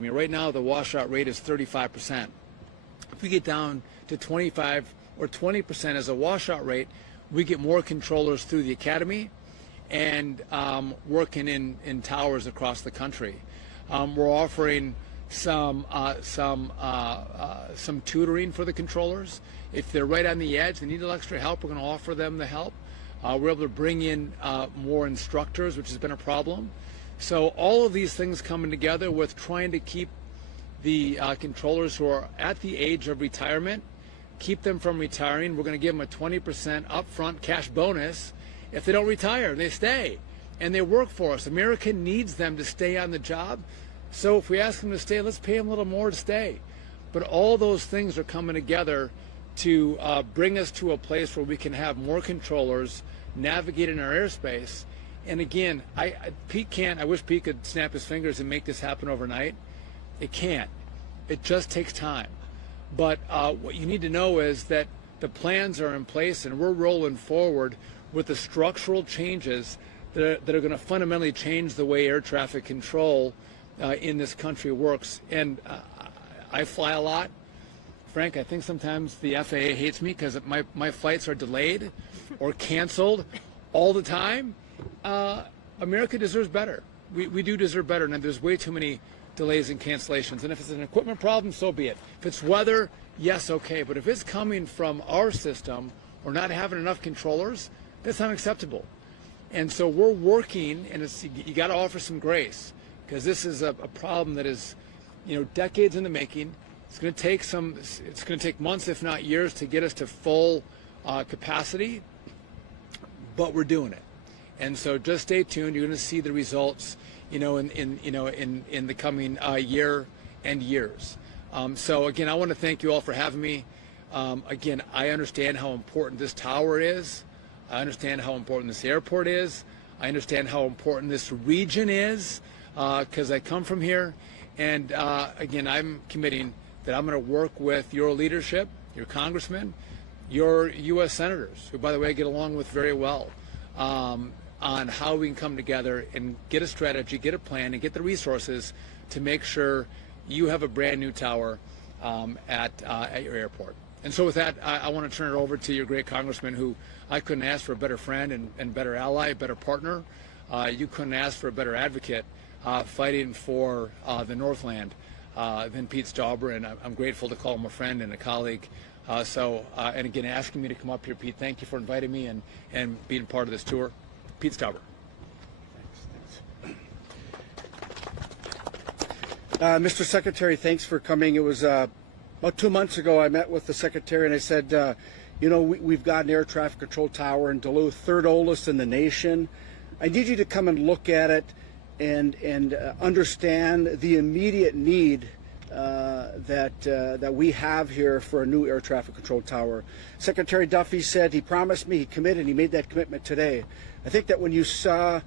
I mean, right now the washout rate is 35%. If we get down to 25 or 20% as a washout rate, we get more controllers through the academy and working in towers across the country. We're offering some tutoring for the controllers. If they're right on the edge, they need a little extra help, we're going to offer them the help. We're able to bring in more instructors, which has been a problem. So all of these things coming together with trying to keep the controllers who are at the age of retirement, keep them from retiring. We're going to give them a 20% upfront cash bonus if they don't retire. They stay and they work for us. America needs them to stay on the job. So if we ask them to stay, let's pay them a little more to stay. But all those things are coming together to bring us to a place where we can have more controllers navigating our airspace. And again, Pete can't. I wish Pete could snap his fingers and make this happen overnight. It can't. It just takes time. But what you need to know is that the plans are in place and we're rolling forward with the structural changes that are going to fundamentally change the way air traffic control in this country works. And I fly a lot. Frank, I think sometimes the FAA hates me because my flights are delayed or canceled all the time. America deserves better. We do deserve better, and there's way too many delays and cancellations. And if it's an equipment problem, so be it. If it's weather, yes, okay. But if it's coming from our system or not having enough controllers, that's unacceptable. And so we're working, and you got to offer some grace because this is a problem that is, decades in the making. It's going to take it's going to take months, if not years, to get us to full capacity, but we're doing it. And so just stay tuned. You're going to see the results, in the coming year and years. So again, I want to thank you all for having me. Again, I understand how important this tower is. I understand how important this airport is. I understand how important this region is because I come from here. And again, I'm committing that I'm going to work with your leadership, your congressmen, your U.S. senators, who, by the way, I get along with very well, on how we can come together and get a strategy, get a plan, and get the resources to make sure you have a brand new tower at your airport. And so with that, I want to turn it over to your great congressman, who I couldn't ask for a better friend and better ally, better partner. You couldn't ask for a better advocate fighting for the Northland than Pete Stauber, and I'm grateful to call him a friend and a colleague. And again, asking me to come up here, Pete, thank you for inviting me and being part of this tour. Pete Stauber. Mr. Secretary, thanks for coming. It was about 2 months ago I met with the Secretary and I said, we've got an air traffic control tower in Duluth, third oldest in the nation. I need you to come and look at it and understand the immediate need that we have here for a new air traffic control tower. Secretary Duffy said he promised me, he committed, he made that commitment today. I think that when you saw,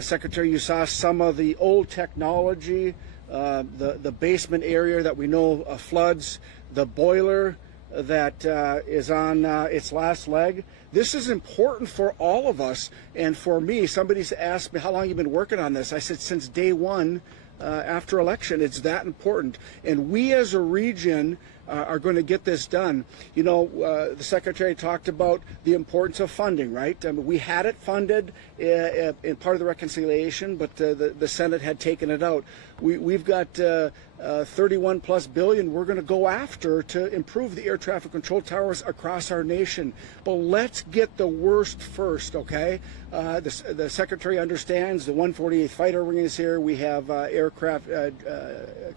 Secretary, you saw some of the old technology, the basement area that we know floods, the boiler that is on its last leg. This is important for all of us, and for me. Somebody's asked me how long you've been working on this. I said since day one after election. It's that important, and we as a region are going to get this done. The Secretary talked about the importance of funding, right? I mean, we had it funded in part of the reconciliation, but the Senate had taken it out. We've got 31+ billion we're going to go after to improve the air traffic control towers across our nation. But let's get the worst first, okay? The Secretary understands the 148th Fighter Wing is here. We have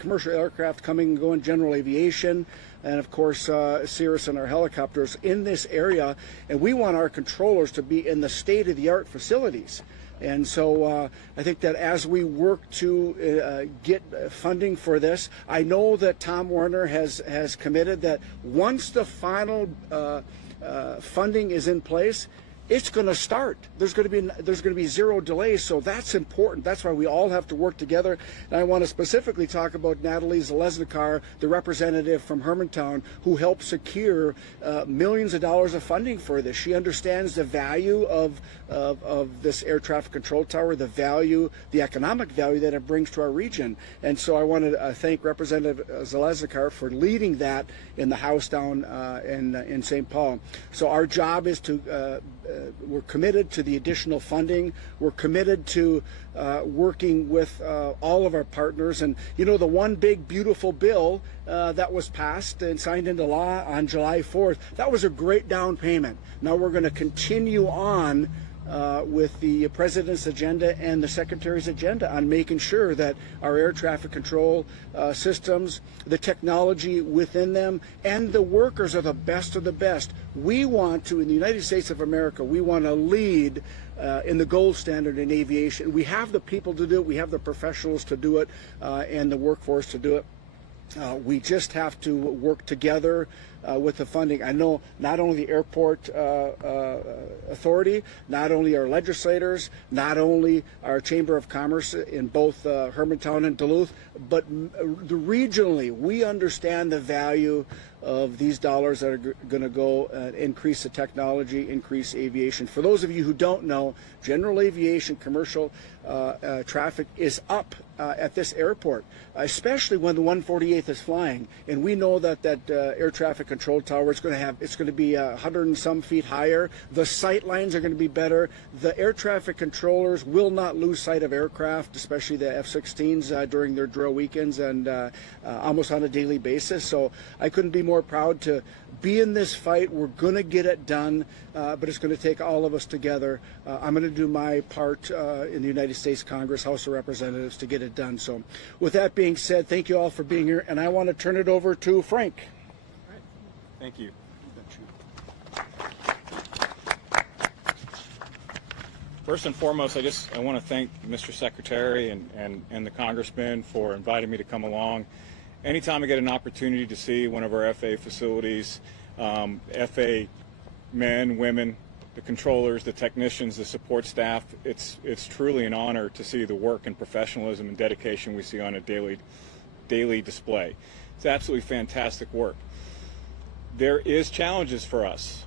commercial aircraft coming and going, general aviation, and of course Cirrus and our helicopters in this area. And we want our controllers to be in the state-of-the-art facilities. And so I think that as we work to get funding for this, I know that Tom Werner has committed that once the final funding is in place, it's going to start. There's going to be zero delays, so that's important. That's why we all have to work together. And I want to specifically talk about Natalie Zalesnikar, the representative from Hermantown, who helped secure millions of dollars of funding for this. She understands the value of this air traffic control tower, the value, the economic value that it brings to our region. And so I want to thank Representative Zalesnikar for leading that in the House down in St. Paul. So our job is to we're committed to the additional funding. We're committed to working with all of our partners. And, you know, the one big, beautiful bill that was passed and signed into law on July 4th, that was a great down payment. Now we're going to continue on with the President's agenda and the Secretary's agenda on making sure that our air traffic control systems, the technology within them, and the workers are the best of the best. We want to, in the United States of America, we want to lead in the gold standard in aviation. We have the people to do it. We have the professionals to do it and the workforce to do it. We just have to work together with the funding. I know not only the airport authority, not only our legislators, not only our Chamber of Commerce in both Hermantown and Duluth, but regionally, we understand the value of these dollars that are going to go increase the technology, increase aviation. For those of you who don't know, general aviation, commercial traffic is up at this airport, especially when the 148th is flying. And we know that air traffic control tower is going to be 100 and some feet higher. The sight lines are going to be better. The air traffic controllers will not lose sight of aircraft, especially the F-16s during their drill weekends and almost on a daily basis. So I couldn't be more proud to be in this fight. We're going to get it done, but it's going to take all of us together. I'm going to do my part in the United States Congress, House of Representatives, to get it done. So with that being said, thank you all for being here, and I want to turn it over to Frank. All right. Thank you. First and foremost, I want to thank Mr. Secretary and the Congressman for inviting me to come along. Anytime I get an opportunity to see one of our FAA facilities, FAA men, women, the controllers, the technicians, the support staff, it's truly an honor to see the work and professionalism and dedication we see on a daily display. It's absolutely fantastic work. There is challenges for us.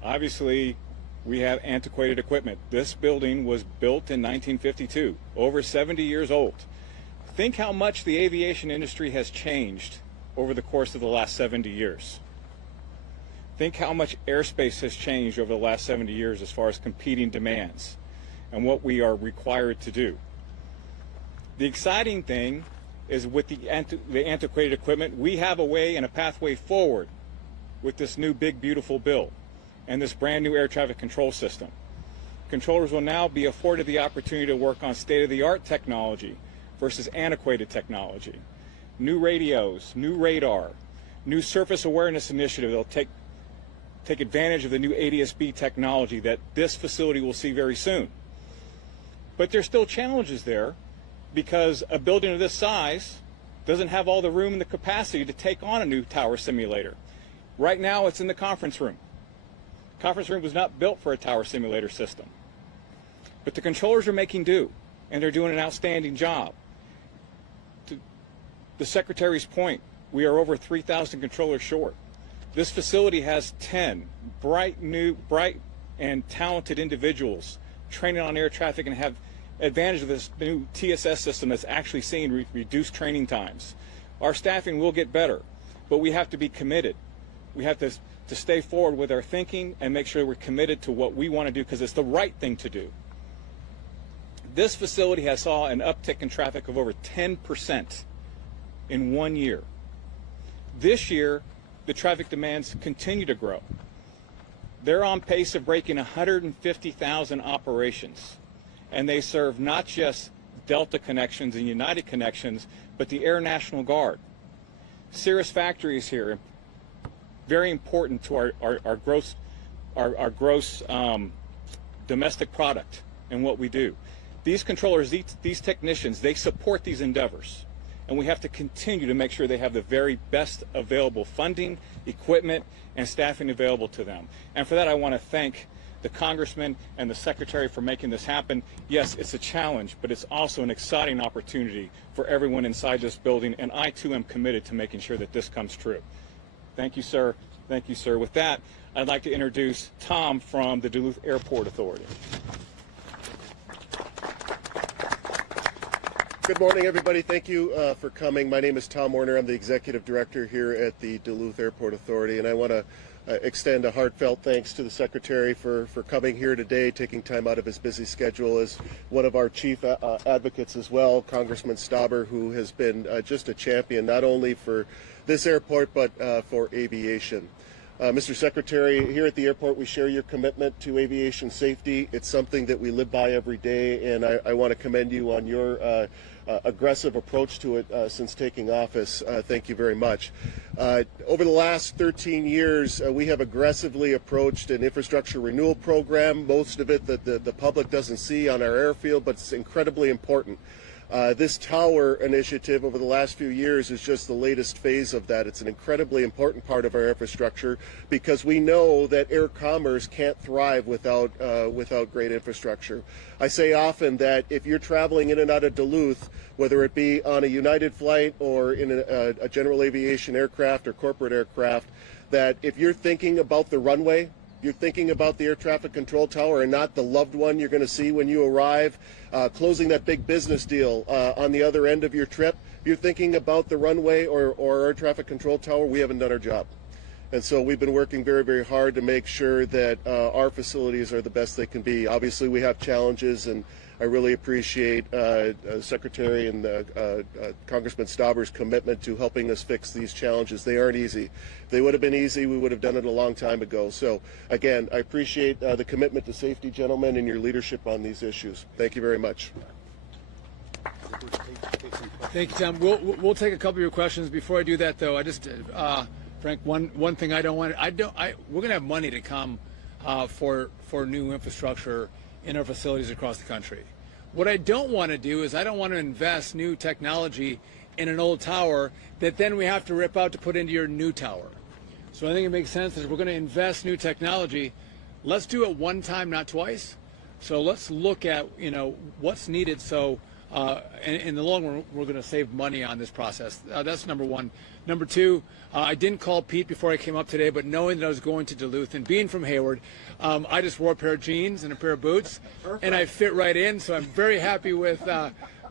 Obviously, we have antiquated equipment. This building was built in 1952, over 70 years old. Think how much the aviation industry has changed over the course of the last 70 years. Think how much airspace has changed over the last 70 years as far as competing demands and what we are required to do. The exciting thing is with the antiquated equipment, we have a way and a pathway forward with this new big beautiful bill and this brand new air traffic control system. Controllers will now be afforded the opportunity to work on state-of-the-art technology versus antiquated technology. New radios, new radar, new surface awareness initiative. They'll take advantage of the new ADS-B technology that this facility will see very soon. But there's still challenges there because a building of this size doesn't have all the room and the capacity to take on a new tower simulator. Right now it's in the conference room. The conference room was not built for a tower simulator system. But the controllers are making do, and they're doing an outstanding job. To the Secretary's point, we are over 3,000 controllers short. This facility has 10 bright and talented individuals training on air traffic and have advantage of this new TSS system that's actually seeing reduced training times. Our staffing will get better, but we have to be committed. We have to stay forward with our thinking and make sure we're committed to what we want to do because it's the right thing to do. This facility has saw an uptick in traffic of over 10% in 1 year. This year, the traffic demands continue to grow. They're on pace of breaking 150,000 operations, and they serve not just Delta connections and United connections, but the Air National Guard. Cirrus Factory is here, very important to our gross domestic product and what we do. These controllers, these technicians, they support these endeavors. And we have to continue to make sure they have the very best available funding, equipment, and staffing available to them. And for that, I want to thank the Congressman and the Secretary for making this happen. Yes, it's a challenge, but it's also an exciting opportunity for everyone inside this building, and I too am committed to making sure that this comes true. Thank you, sir. Thank you, sir. With that, I'd like to introduce Tom from the Duluth Airport Authority. Good morning, everybody. Thank you for coming. My name is Tom Warner. I'm the Executive Director here at the Duluth Airport Authority, and I want to extend a heartfelt thanks to the Secretary for coming here today, taking time out of his busy schedule as one of our chief advocates as well, Congressman Stauber, who has been just a champion not only for this airport but for aviation. Mr. Secretary, here at the airport we share your commitment to aviation safety. It's something that we live by every day, and I want to commend you on your aggressive approach to it since taking office. Thank you very much. Over the last 13 years, we have aggressively approached an infrastructure renewal program, most of it that the public doesn't see on our airfield, but it's incredibly important. This tower initiative over the last few years is just the latest phase of that. It's an incredibly important part of our infrastructure because we know that air commerce can't thrive without great infrastructure. I say often that if you're traveling in and out of Duluth, whether it be on a United flight or in a general aviation aircraft or corporate aircraft, that if you're thinking about the runway, you're thinking about the air traffic control tower and not the loved one you're going to see when you arrive, closing that big business deal on the other end of your trip. If you're thinking about the runway or air traffic control tower, we haven't done our job. And so we've been working very, very hard to make sure that our facilities are the best they can be. Obviously, we have challenges, and I really appreciate Secretary and Congressman Stauber's commitment to helping us fix these challenges. They aren't easy. If they would have been easy, we would have done it a long time ago. So, again, I appreciate the commitment to safety, gentlemen, and your leadership on these issues. Thank you very much. Thank you, Tom. We'll take a couple of your questions. Before I do that, though, I just, Frank, one thing I don't want. We're going to have money to come for new infrastructure in our facilities across the country. What I don't want to do is I don't want to invest new technology in an old tower that then we have to rip out to put into your new tower. So I think it makes sense that if we're going to invest new technology, let's do it one time, not twice. So let's look at what's needed. So in the long run, we're going to save money on this process. That's number one. Number two, I didn't call Pete before I came up today, but knowing that I was going to Duluth and being from Hayward, I just wore a pair of jeans and a pair of boots, and I fit right in. So I'm very happy with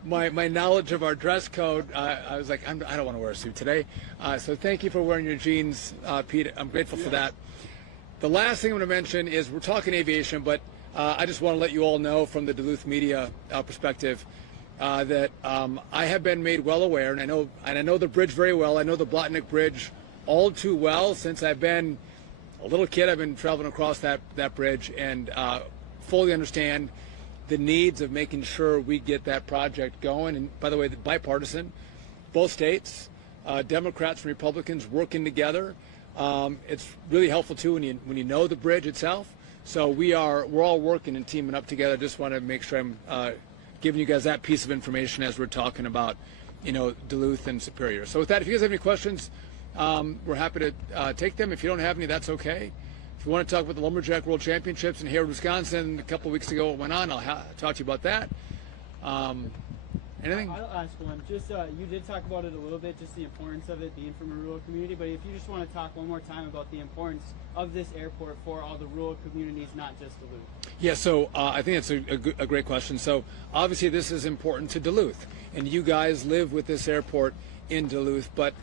my knowledge of our dress code. I was like, I don't want to wear a suit today. So thank you for wearing your jeans, Pete. I'm grateful for that. The last thing I'm going to mention is we're talking aviation, but I just want to let you all know from the Duluth media perspective that I have been made well aware, and I know the bridge very well. I know the Blotnick Bridge all too well. Since I've been a little kid, I've been traveling across that bridge and fully understand the needs of making sure we get that project going. And by the way, the bipartisan, both states, Democrats and Republicans working together. It's really helpful too when you know the bridge itself. So we're all working and teaming up together. Just want to make sure I'm giving you guys that piece of information as we're talking about, Duluth and Superior. So with that, if you guys have any questions, we're happy to take them. If you don't have any, that's okay. If you want to talk about the Lumberjack World Championships in Hayward, Wisconsin, a couple of weeks ago it went on, I'll talk to you about that. Anything? I'll ask one. Just you did talk about it a little bit, just the importance of it being from a rural community, but if you just want to talk one more time about the importance of this airport for all the rural communities, not just Duluth. Yeah, so I think that's a great question. So obviously this is important to Duluth, and you guys live with this airport in Duluth, but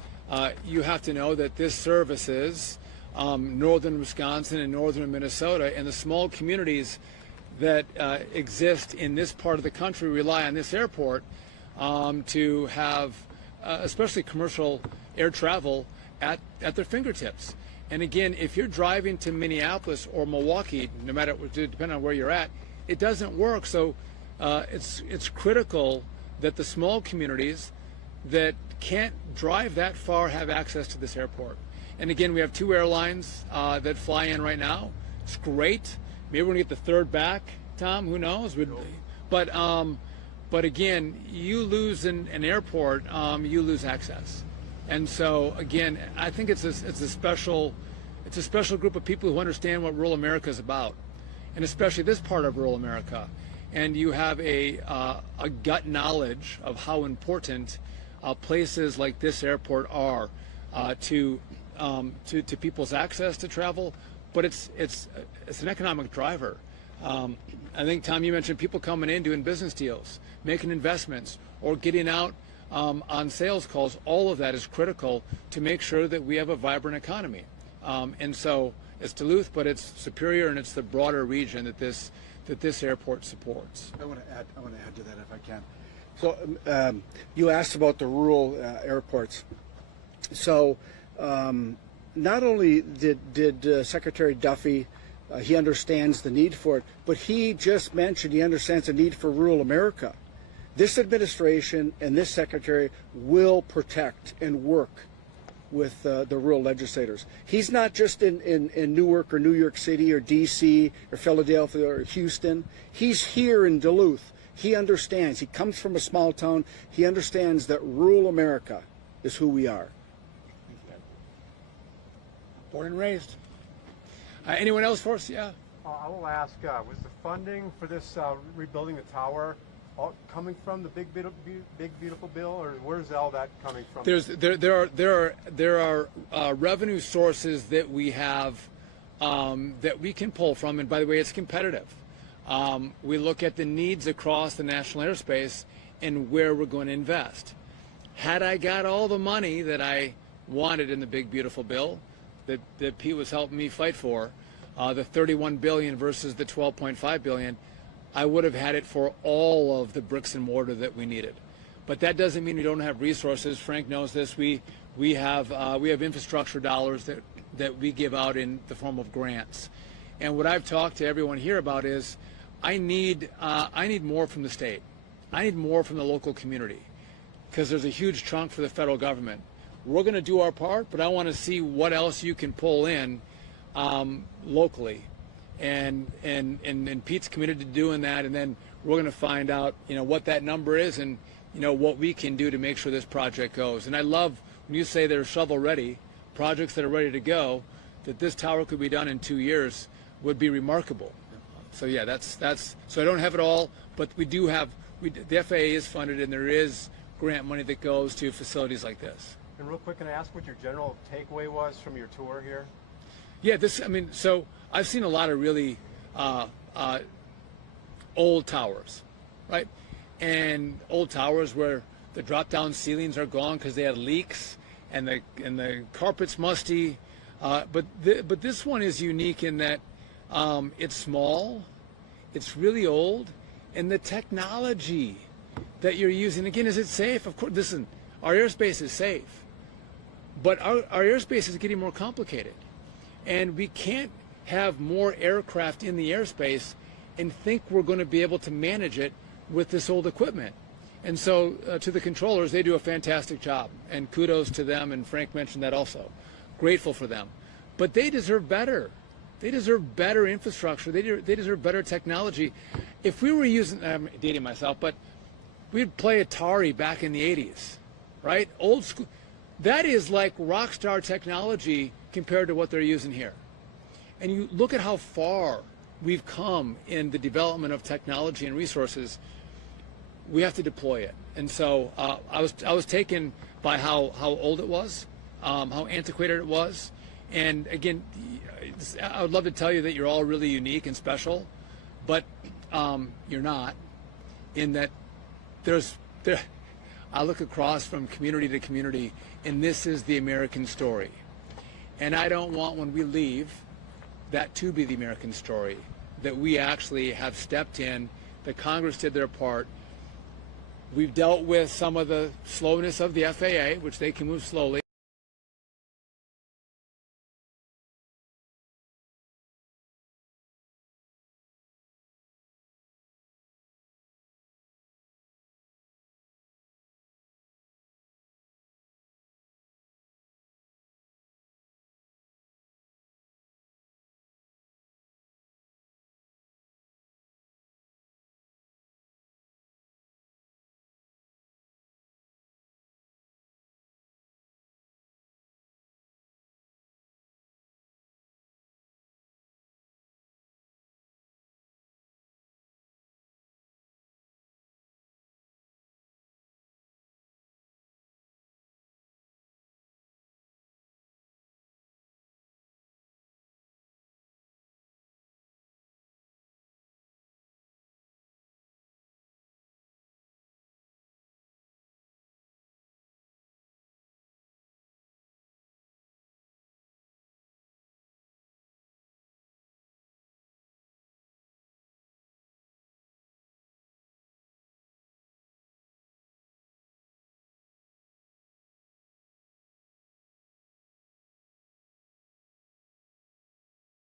you have to know that this services northern Wisconsin and northern Minnesota, and the small communities that exist in this part of the country rely on this airport to have especially commercial air travel at their fingertips. And again, if you're driving to Minneapolis or Milwaukee, no matter, depending on where you're at, it doesn't work. So it's critical that the small communities that can't drive that far have access to this airport. And again, we have 2 airlines that fly in right now. It's great. Maybe we're gonna get the third back, Tom. Who knows? But again, you lose an airport, you lose access. And so again, I think it's a special group of people who understand what rural America is about. and especially this part of rural America, and you have a gut knowledge of how important places like this airport are to people's access to travel, but it's an economic driver. I think, Tom, you mentioned people coming in doing business deals, making investments, or getting out on sales calls. All of that is critical to make sure that we have a vibrant economy. And so it's Duluth, but it's Superior, and it's the broader region that this airport supports. I want to add to that if I can. So you asked about the rural airports. So not only did Secretary Duffy, he understands the need for it, but he just mentioned he understands the need for rural America. This administration and this secretary will protect and work with the rural legislators. He's not just in Newark or New York City or D.C. or Philadelphia or Houston. He's here in Duluth. He understands. He comes from a small town. He understands that rural America is who we are. Born and raised. Anyone else for us? Yeah. I will ask, was the funding for this rebuilding the tower all coming from the big beautiful bill, or where's all that coming from? There are revenue sources that we have that we can pull from, and by the way, it's competitive. We look at the needs across the national airspace and where we're going to invest. Had I got all the money that I wanted in the big beautiful bill that Pete was helping me fight for, the $31 billion versus the $12.5 billion, I would have had it for all of the bricks and mortar that we needed. But that doesn't mean we don't have resources. Frank knows this. We have infrastructure dollars that we give out in the form of grants. And what I've talked to everyone here about is I need more from the state. I need more from the local community, because there's a huge chunk for the federal government. We're going to do our part, but I want to see what else you can pull in locally. And Pete's committed to doing that, and then we're going to find out, what that number is and, what we can do to make sure this project goes. And I love when you say they're shovel ready, projects that are ready to go, that this tower could be done in 2 years would be remarkable. So yeah, that's so I don't have it all, but we do have, the FAA is funded, and there is grant money that goes to facilities like this. And real quick, can I ask what your general takeaway was from your tour here? Yeah, so I've seen a lot of really old towers, right? And old towers where the drop-down ceilings are gone because they had leaks, and the carpet's musty. But this one is unique in that it's small, it's really old, and the technology that you're using, again, is it safe? Of course, listen, our airspace is safe, but our airspace is getting more complicated. And we can't have more aircraft in the airspace and think we're going to be able to manage it with this old equipment. And so to the controllers, they do a fantastic job, and kudos to them, and Frank mentioned that also. Grateful for them. But they deserve better. They deserve better infrastructure. They deserve better technology. If we were using, I'm dating myself, but we'd play Atari back in the 80s, right? Old school. That is like rock star technology compared to what they're using here. And you look at how far we've come in the development of technology and resources. We have to deploy it. And so I was taken by how old it was, how antiquated it was. And again, I would love to tell you that you're all really unique and special, but you're not, in that I look across from community to community, and this is the American story. And I don't want, when we leave, that to be the American story, that we actually have stepped in, that Congress did their part. We've dealt with some of the slowness of the FAA, which they can move slowly.